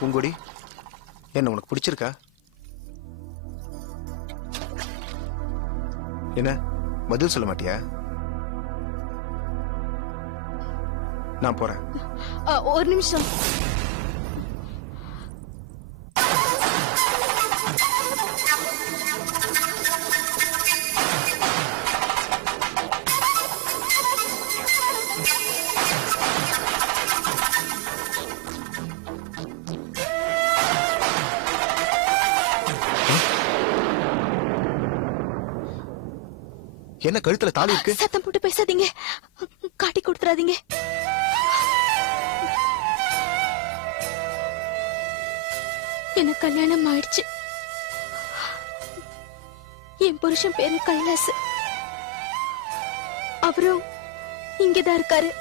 பூங்கொடி, என்ன உனக்கு பிடிச்சிருக்கா? என்ன பதில் சொல்ல மாட்டியா? நான் போறேன். ஒரு நிமிஷம். என்ன கழுத்துல தாலி இருக்கு? சத்தம் போட்டு பேசாதீங்க, காட்டி கொடுத்துறாதீங்க. எனக்கு கல்யாணம் ஆயிடுச்சு. என் புருஷன் பேரு கைலாஸ். அவரும் இங்கதான் இருக்காரு.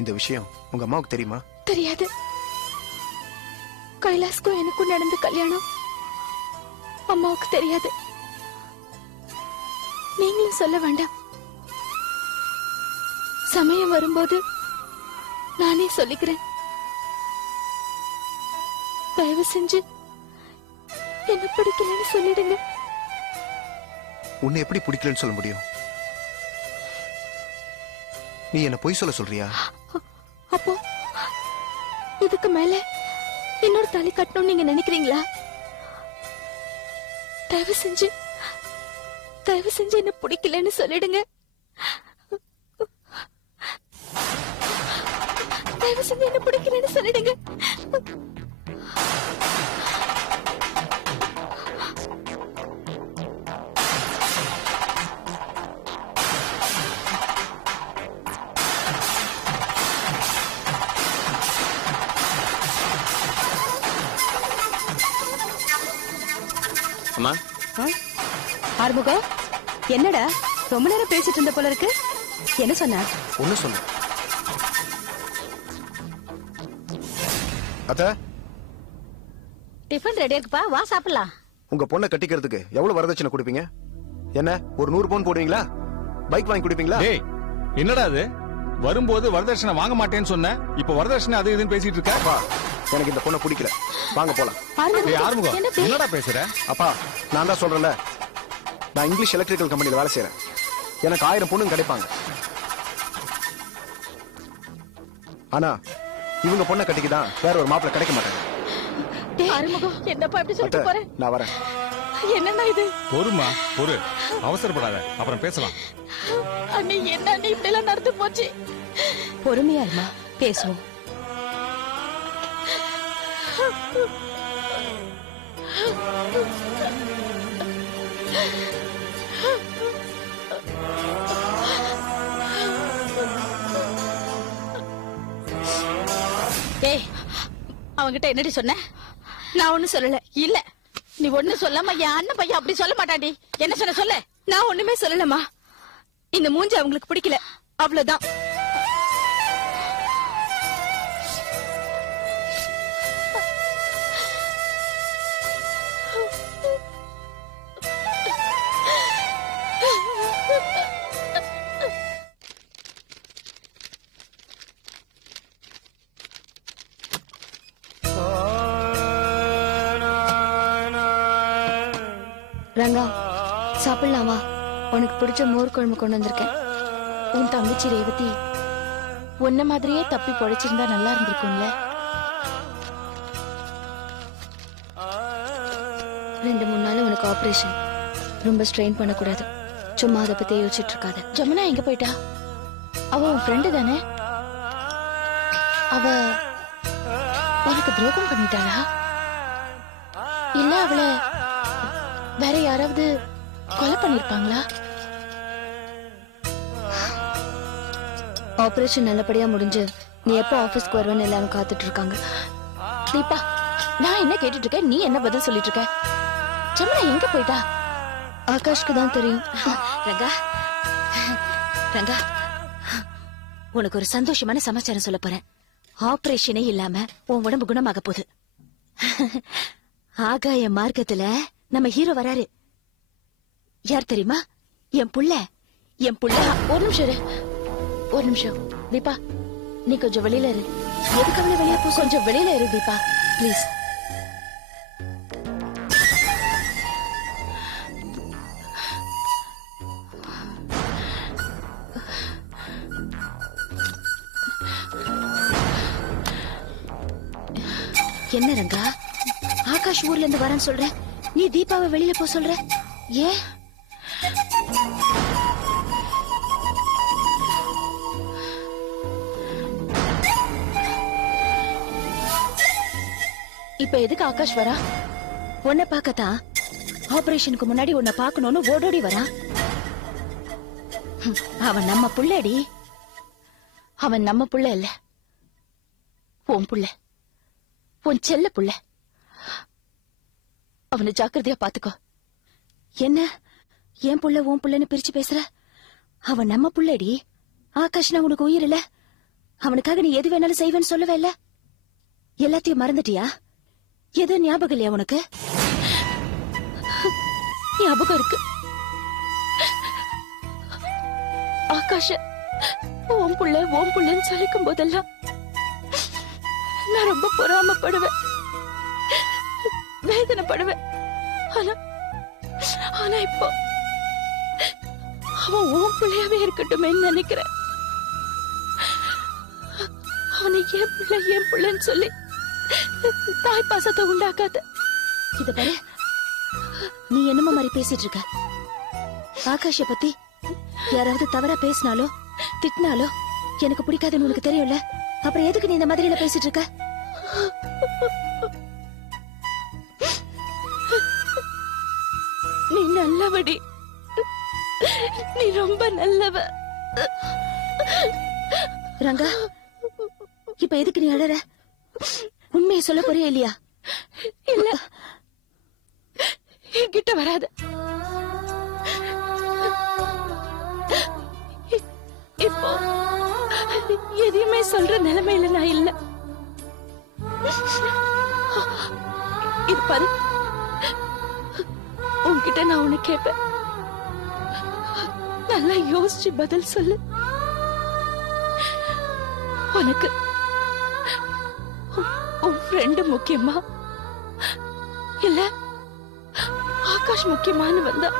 இந்த விஷயம் உங்க அம்மாவுக்கு தெரியுமா? தெரியாது. கைலாஸ்க்கும் எனக்கும் நடந்த கல்யாணம் அம்மாவுக்கு தெரியாது. நீங்களும் சொல்ல வேண்டாம். சமயம் வரும்போது நானே சொல்லிக்கிறேன். தயவு செஞ்சு என்ன பிடிக்கலன்னு சொல்லிடுங்க. உன்னை எப்படி பிடிக்கலன்னு சொல்ல முடியும்? நீ என்ன பொய் சொல்ல சொல்றியா? அப்போ இதுக்கு மேல இன்னொரு தாலி கட்டணும்னு நீங்க நினைக்கிறீங்களா? தயவு செஞ்சு என்ன பிடிக்கலன்னு சொல்லிடுங்க. தயவு செஞ்சு என்ன பிடிக்கலன்னு சொல்லிடுங்க. அம்மா. ஆறுமுகம், என்னடா ரொம்ப நேரம் பேசிட்டு இருந்த போல இருக்கு? என்ன சொன்ன? ஒண்ணு சொன்ன. அத்த, டிஃபன் ரெடி இருக்குப்பா, வா சாப்பிடலாம். உங்க பொண்ணை கட்டிக்கிறதுக்கு எவ்வளவு வரதட்சணை கொடுப்பீங்க? என்ன ஒரு 100 பவுன் போடுவீங்களா? பைக் வாங்கி கொடுப்பீங்களா? டேய், என்னடா அது? வரும்போது வரதட்சணை வாங்க மாட்டேன்னு சொன்ன, இப்ப வரதட்சணை அது இதுன்னு பேசிட்டு இருக்க. அப்பா, எனக்கு இந்த பொண்ணை பிடிக்கல. வாங்க போலாம். ஆறுமுகம், என்னடா பேசுற? அப்பா, நான் தான் சொல்றேன்ல, நான் இங்கிலீஷ் எலக்ட்ரிக்கல் கம்பெனில வேலை செய்யறேன். எனக்கு 1000 பொண்ணுங்க கிடைப்பாங்க. ஆனா இவங்க பொண்ணை கட்டிக்குதான் வேற ஒரு மாப்பிள்ளை கிடைக்க மாட்டாங்க. ஆறுமுகம், என்னப்பா இப்படி சொல்லிட்டு போறேன்? நான் வரேன். என்னன்னா இது? பொறுமா, பொறு, அவசரப்படாத, அப்புறம் பேசலாம். அண்ணி, என்ன அண்ணி இப்படி எல்லாம் நடந்து போச்சு? பொறுமையா இருமா, பேசுவோம். ஏய், அவங்கிட்ட என்னடி சொன்ன? நான் ஒண்ணு சொல்லல. இல்ல, நீ ஒண்ணு சொல்லாம என் அண்ணன் பையன் அப்படி சொல்ல மாட்டாண்டி. என்ன சொன்ன சொல்ல? நான் ஒண்ணுமே சொல்லலமா. இந்த மூஞ்சி அவங்களுக்கு பிடிக்கல, அவ்வளவுதான். ரங்கா, சாப்பிடலாமா? உனக்கு பிடிச்ச மோர் குழம்பு கொண்டு வந்திருக்கேன். உன் தங்கச்சி ரேவதி உன்ன மாதிரியே தப்பி பொழைச்சிருந்தா நல்லா இருந்திருக்கும்ல. 2-3 நாள் உனக்கு ஆபரேஷன். ரொம்ப ஸ்ட்ரெயின் பண்ணக்கூடாது. சும்மா அதை பத்தி யோசிச்சுட்டு இருக்காத. ஜமுனா எங்க போயிட்டா? அவ உன் ஃப்ரெண்டு தானே? அவ உனக்கு துரோகம் பண்ணிட்டாளா? இல்ல அவளை வேற யாராவது கொலை பண்ணிருப்பாங்களா? ஆபரேஷன் நல்லபடியா முடிஞ்சு நீ எப்போ ஆபீஸ்க்கு வருவேன்னு எல்லாரும் காத்துட்டு இருக்காங்க. தீபா, நான் என்ன கேட்டுட்டு இருக்கேன், நீ என்ன பதில் சொல்லிட்டு இருக்க? ஜமுனா எங்க போயிட்டா? ஆகாஷ்க்கு தான் தெரியும். ரங்கா, ரங்கா, உனக்கு ஒரு சந்தோஷமான சமாச்சாரம் சொல்ல போறேன். ஆபரேஷனே இல்லாம உன் உடம்பு குணமாக போகுது. ஆகாய மார்க்கத்துல நம்ம ஹீரோ வராரு. யார் தெரியுமா? என் புள்ள. ஒரு நிமிஷம் இரு, ஒரு நிமிஷம். தீபா, நீ கொஞ்சம் வெளியில இரு. எதுக்கு அவளை வெளியே போ? கொஞ்சம் வெளியில இரு தீபா ப்ளீஸ். என்ன ரங்கா, ஆகாஷ் ஊர்ல இருந்து வரேன்னு சொல்ற, நீ தீபாவை வெளியில போ சொல்ற, ஏன்? இப்ப எதுக்கு ஆகாஷ் வரா? உன்னை பார்க்கத்தான். ஆபரேஷனுக்கு முன்னாடி உன்னை பார்க்கணும்னு ஓடோடி வரா. அவன் நம்ம புள்ளடி. அவன் நம்ம புள்ள இல்ல, உன் புள்ள, உன் செல்ல புள்ள. அவனை ஜாக்கிரதையா பாத்துக்கோ. என்ன என் புள்ள உன் புள்ளன்னு பிரிச்சு பேசுற? அவன் நம்ம புள்ளடி. ஆகாஷ்னா உனக்கு உயிர் இல்ல? அவனுக்காக நீ எது வேணாலும் செய்வேன்னு சொல்லவே இல்ல? எல்லாத்தையும் மறந்துட்டியா? எதுவும் ஞாபகம் இல்லையா உனக்கு? ஞாபகம் இருக்கு. ஆகாஷ ஓம் புள்ளன்னு சொல்லிக்கும் போதெல்லாம் நான் ரொம்ப பொறாமப்படுவேன், வேதனைப்படுவேன். ஆனா இப்போ அவன் ஓம் பிள்ளையாவே இருக்கட்டுமே நினைக்கிறேன். அவனை என் பிள்ளைன்னு சொல்லி தாய் பாசத்தை உண்டாக்காத. இத பாரு, நீ என்னமா மாதிரி பேசிட்டு இருக்க? ஆகாஷ பத்தி யாராவது தவறா பேசினாலோ திட்டினாலோ எனக்கு பிடிக்காதுன்னு உனக்கு தெரியும்ல, அப்புறம் எதுக்கு நீ இந்த மாதிரில பேசிட்டு இருக்க? நீ நல்லவடி, நீ ரொம்ப நல்லவ. ரங்கா, இப்ப எதுக்கு நீ அழற? உண்மையை சொல்ல போறியா இல்லையா? இல்ல, என்கிட்ட வராது. இப்போ எதையுமே சொல்ற நிலைமையில நான் இல்ல. இது பாரு, உன்கிட்ட நான் உன்னை கேட்பேன், நல்லா யோசிச்சு பதில் சொல்லு. உனக்கு உன் ஃப்ரெண்டு முக்கியமா இல்ல ஆகாஷ் முக்கியமானு வந்தா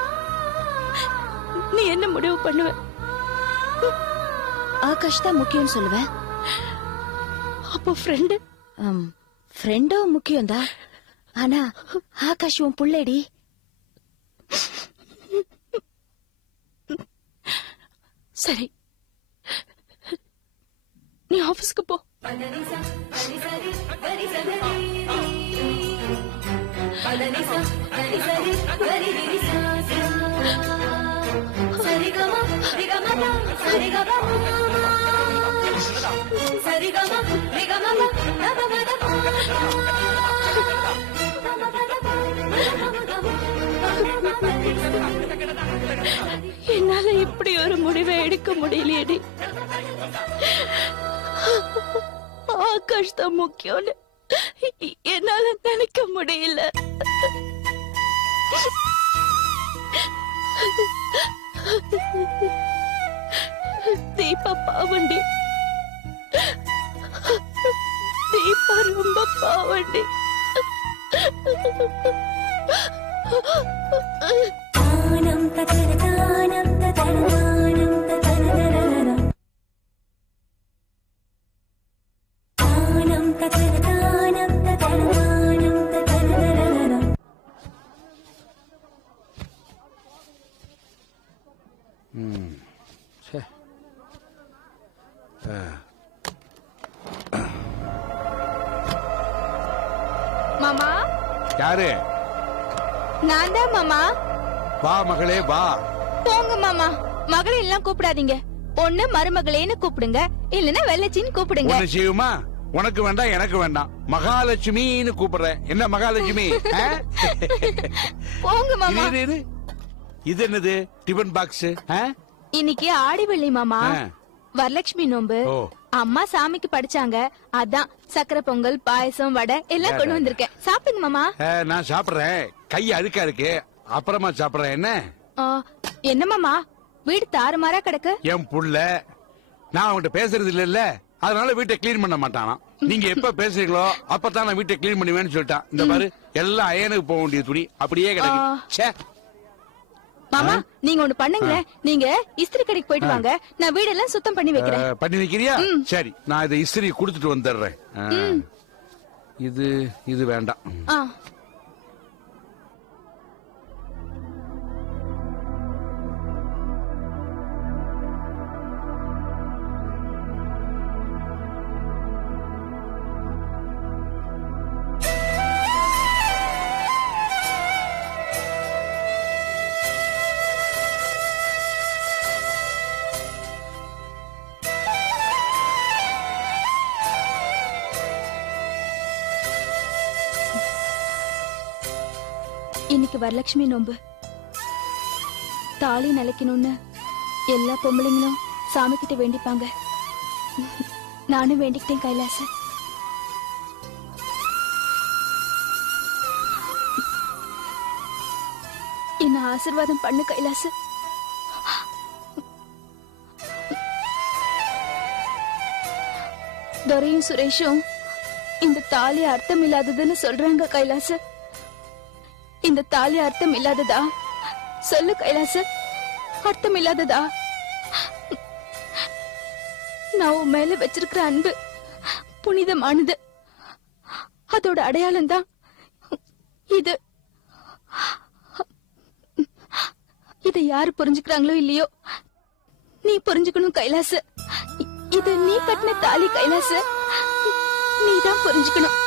நீ என்ன முடிவு பண்ணுவ? ஆகாஷ் தான் முக்கியம் சொல்லுவேன். அப்போ ஃப்ரெண்டு? ஃப்ரெண்டும் முக்கியம் தான், ஆனா ஆகாஷ் உன் புள்ளடி. சரி, நீ ஆபீஸ்க்கு போ. என்னால இப்படி ஒரு முடிவை எடுக்க முடியலையடி. ஆகாஷ் தான் முக்கியம்னு என்னால நினைக்க முடியல. தீபா பாவண்டி, தீபா ரொம்ப பாவண்டி. மாமா, யாரு? நான் தான் மாமா. வா மகளே வா. போங்க மாமா, மகளை எல்லாம் கூப்பிடாதீங்க. ஒண்ணு மருமகளேன்னு கூப்பிடுங்க, இல்லன்னா வெள்ளச்சின்னு கூப்பிடுங்க. ஒண்ணு செய்யுமா? உனக்கு வேண்டாம் எனக்கு வேண்டாம், மகாலட்சுமின்னு கூப்பிடுறேன். என்ன மகாலட்சுமி? போங்க மாமா. இது என்னது டிபன் பாக்ஸ்? இன்னைக்கு ஆடி வெள்ளி மாமா, வரலட்சுமி நோம்பு. அம்மா சாமிக்கு படிச்சாங்க, அதான் சக்கரை பொங்கல், பாயசம், வடை எல்லாம் கொண்டு வந்திருக்கேன். சாப்பிடுங்க மாமா. நான் சாப்பிடுறேன், கை அழுக்கா இருக்கு, அப்புறமா சாப்பிடுறேன். என்ன என்ன மாமா வீடு தாறுமாறா கிடக்கு? என் புள்ள, நான் அவன்கிட்ட பேசுறது இல்ல, அதனால வீட்டை கிளீன் பண்ண மாட்டானா. நீங்க எப்ப பேசுறீங்களோ அப்பதான் நான் வீட்டை கிளீன் பண்ணுவேன்னு சொல்லிட்டான். இந்த பாரு எல்லாம் அயனுக்கு போக வேண்டிய துணி அப்படியே கிடக்கு. மாமா நீங்க ஒண்ணு பண்ணுங்களேன், நீங்க இஸ்திரி கடைக்கு போயிட்டு வாங்க, நான் வீடெல்லாம் சுத்தம் பண்ணி வைக்கிறேன். பண்ணி வைக்கிறியா? சரி, நான் இதை இஸ்திரி குடுத்துட்டு வந்துடுறேன். இது வேண்டாம். இன்னைக்கு வரலட்சுமி நோம்பு. தாலி நிலைக்கணும்னு எல்லா பொம்பளைங்களும் சாமி கிட்ட வேண்டிப்பாங்க. நானும் வேண்டிக்கிட்டேன் கைலாச. என்ன ஆசீர்வாதம் பண்ணு கைலாச. துரையும் சுரேஷும் இந்த தாலி அர்த்தம் இல்லாததுன்னு சொல்றாங்க கைலாச. இந்த தாலி அர்த்தம் இல்லாததா? சொல்லு கைலாச, அர்த்தம் இல்லாததா? நான் உன் மேல வச்சிருக்கிற அன்பு புனிதமானது. அதோட அடையாளம் தான் இது. இதை யாரு புரிஞ்சுக்கிறாங்களோ இல்லையோ, நீ புரிஞ்சுக்கணும் கைலாச. இது நீ கட்டின தாலி கைலாச, நீதான் புரிஞ்சுக்கணும்.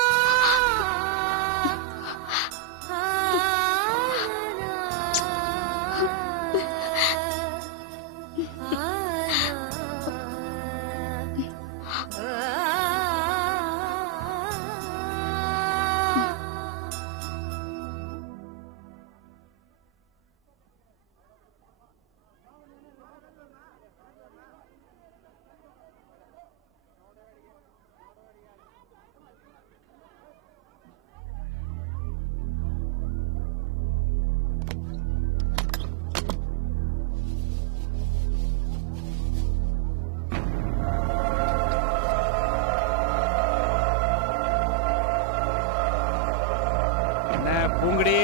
பூங்குடி,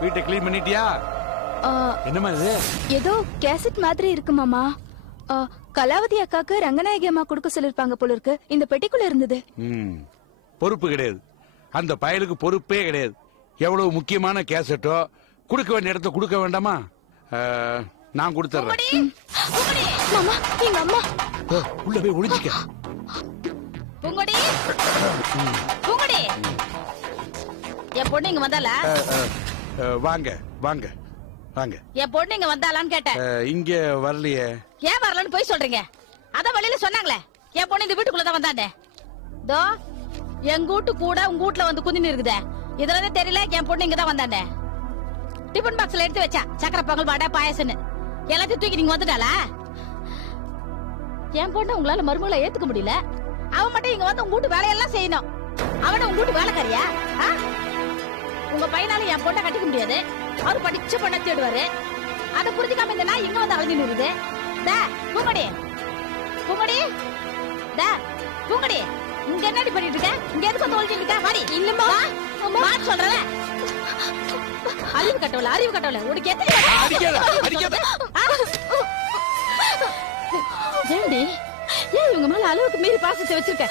வீட்டை கிளீன் பண்ணிட்டியா? என்னமா இது? ஏதோ கேசட் மாதிரி இருக்கு மாமா. கலாவதி அக்காக்கு ரங்கநாயகி அம்மா கொடுக்க சொல்லிருப்பாங்க போல இருக்கு. இந்த பெட்டிக்குள்ள இருந்தது. பொறுப்பு கிடையாது, அந்த பயலுக்கு பொறுப்பே கிடையாது. எவ்வளவு முக்கியமான கேசட்டோ கொடுக்க வேண்டிய இடத்த கொடுக்க வேண்டாமா? நான் கொடுத்துறேன். மாமா, எங்க அம்மா உள்ள போய் ஒளிஞ்சிக்க. பூங்குடி, பூங்குடி, என் பொண்ணு இங்க வந்தாளா? வாங்க வாங்க வாங்க. என் பொண்ணு இங்க வந்தாளான்னு கேட்டேன். இங்க வரலையே. ஏன் வரலன்னு போய் சொல்றீங்க? அதான் வழியில சொன்னாங்களே என் பொண்ணு இந்த வீட்டுக்குள்ளதான் வந்தானே. தோ எங்க வீட்டு கூட உங்க வீட்டுல வந்து குந்தின்னு இருக்குதே. இதெல்லாம் தெரியல, என் பொண்ணு இங்கதான் வந்தானே. டிபன் பாக்ஸ்ல எடுத்து வச்சா சக்கரை பொங்கல் வடை பாயசன்னு எல்லாத்தையும் தூக்கி நீங்க வந்துட்டாளா? என் பொண்ணு உங்களால மருமகளை ஏத்துக்க முடியல. அவன் மட்டும் இங்க வந்து உங்க வீட்டு வேலையெல்லாம் செய்யணும். அவன உங்க வீட்டு வேலைக்காரியா? உங்க பையனால என் பொண்ணை கட்டிக்க முடியாது. அவரு படிச்ச பொண்ணை தேடுவாரு. அதை புரிஞ்சுக்காம இந்த நாய் இங்க வந்து அலைஞ்சு நிறுது. பூங்கடி, பூங்கடி, பூங்கடி, இங்க என்னடி பண்ணிட்டு இருக்க? இங்க எதுக்கு வந்து ஒழிஞ்சிட்டு இருக்க? வாடி. இல்லம்மா, அம்மா சொல்றல. அறிவு கட்டவல, அறிவு கட்டவல. உனக்கு எத்தனை ஏண்டி ஏன் இவங்க மேல அளவுக்கு மீறி பாசத்தை வச்சிருக்க?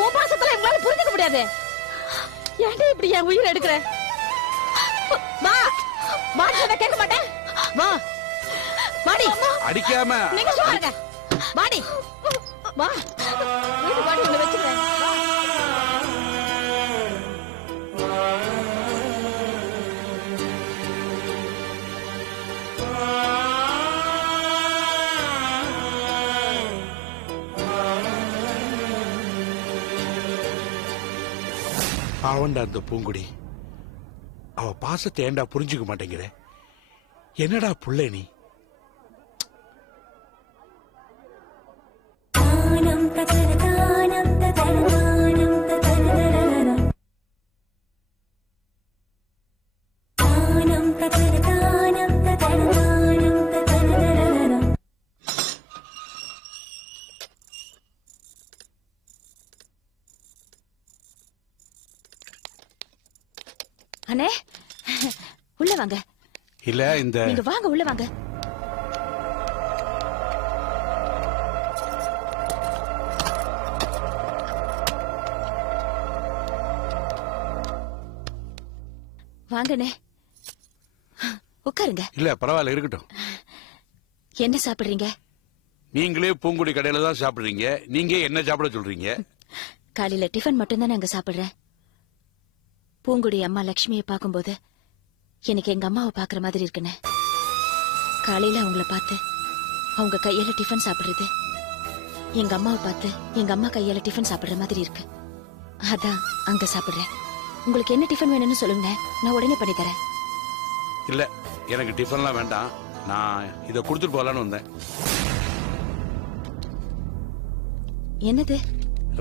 உன் பாசத்துல எங்களால புரிஞ்சுக்க முடியாது. ஏன்டா இப்படி என் உயிர் எடுக்கிற? வா வா, சொன்ன கேட்க மாட்டேன். வா வாடி. அடிக்காம நீங்க சொல்லுங்க. வாடி வா, வீடு வாடி, உன்னை வச்சுக்கிறேன். பாவண்டா அந்த பூங்குடி. அவ பாசத்தை ஏண்டா புரிஞ்சுக்க மாட்டேங்கிற? என்னடா புள்ள நீ? அண்ணே உள்ள வாங்க. இல்ல இந்த நீங்க வாங்க, உள்ள வாங்க. வாங்கண்ணே, உட்காருங்க. இல்ல பரவாயில்ல இருக்கட்டும். என்ன சாப்பிடுறீங்க? நீங்களே பூங்குடி கடையில தான் சாப்பிடுறீங்க, நீங்க என்ன சாப்பிட சொல்றீங்க? காலையில டிஃபன் மட்டும்தான் நாங்க சாப்பிடுறேன். பூங்குடி அம்மா லட்சுமியை பார்க்கும்போது எனக்கு எங்க அம்மாவை பாக்குற மாதிரி இருக்குண்ணே. காலையில அவங்கள பார்த்து அவங்க கையால டிஃபன் சாப்பிடுறது எங்க அம்மாவை பார்த்து எங்க அம்மா கையால டிஃபன் சாப்பிடுற மாதிரி இருக்கு. அதான் அங்க சாப்பிடுறேன். உங்களுக்கு என்ன டிஃபன் வேணும்னு சொல்லுங்க, நான் உடனே பண்ணி தரேன். இல்ல எனக்கு டிஃபன்லாம் வேண்டாம், நான் இத கொடுத்துட்டு போகலான்னு வந்தேன். என்னது?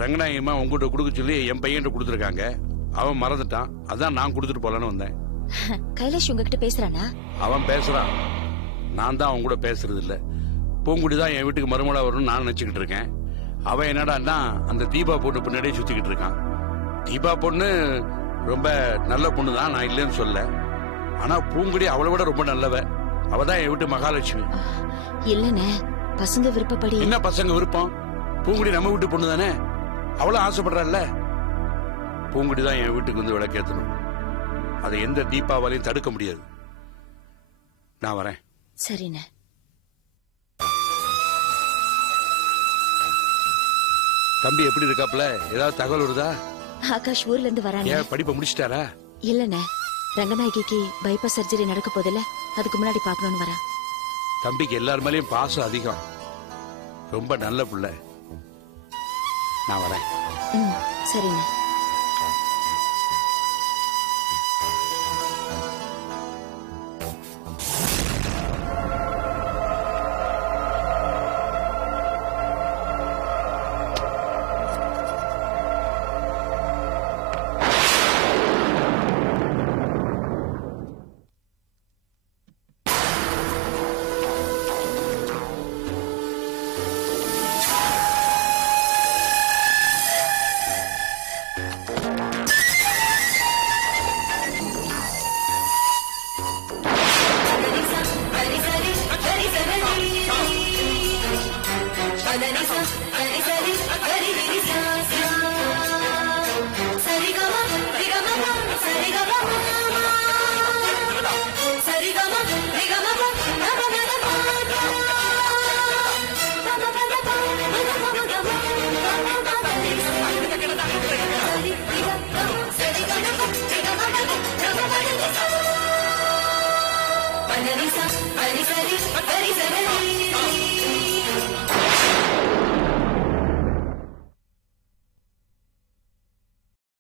ரங்கநாயகமா உங்ககிட்ட கொடுக்க சொல்லி என் பையன் கொடுத்துருக்காங்க, அவன் மறந்துட்டான், அதான் நான் கொடுத்துட்டு போலான்னு வந்தேன். கைலாஷ் உங்ககிட்ட பேசுறானா? அவன் பேசுறான், நான் தான் அவன் கூட பேசுறது இல்ல. பூங்குடி தான் என் வீட்டுக்கு மருமலா வரும்னு நான் நினைச்சுக்கிட்டு இருக்கேன். அவன் என்னடான்னா அந்த தீபா பொண்ணு பின்னாடியே சுத்திக்கிட்டு இருக்கான். தீபா பொண்ணு ரொம்ப நல்ல பொண்ணு தான், நான் இல்லைன்னு சொல்ல. ஆனா பூங்குடி அவளை விட ரொம்ப நல்லவ. அவதான் என் வீட்டு மகாலட்சுமி. இல்லனே, பசங்க விருப்பப்படி. என்ன பசங்க விருப்பம்? பூங்குடி நம்ம வீட்டு பொண்ணு தானே, அவளும் ஆசைப்படுறாள்ல. பூங்குடி தான் என் வீட்டுக்கு வந்து விளக்கேத்தணும். அதை எந்த தீபாவளியும் தடுக்க முடியாது. நான் வரேன். சரிண்ணே. தம்பி எப்படி இருக்காப்ல? ஏதாவது தகவல் வருதா? ஆகாஷ் ஊர்ல இருந்து வரானே. ஏன் படிப்பை முடிச்சிட்டாரா? இல்லனே, ரங்கநாயகிக்கு பைபாஸ் சர்ஜரி நடக்க போதில்ல, அதுக்கு முன்னாடி பாக்கணும்னு வரா. தம்பிக்கு எல்லார் மேலயும் பாசம் அதிகம், ரொம்ப நல்ல புள்ள. நான் வரேன். சரிண்ணே.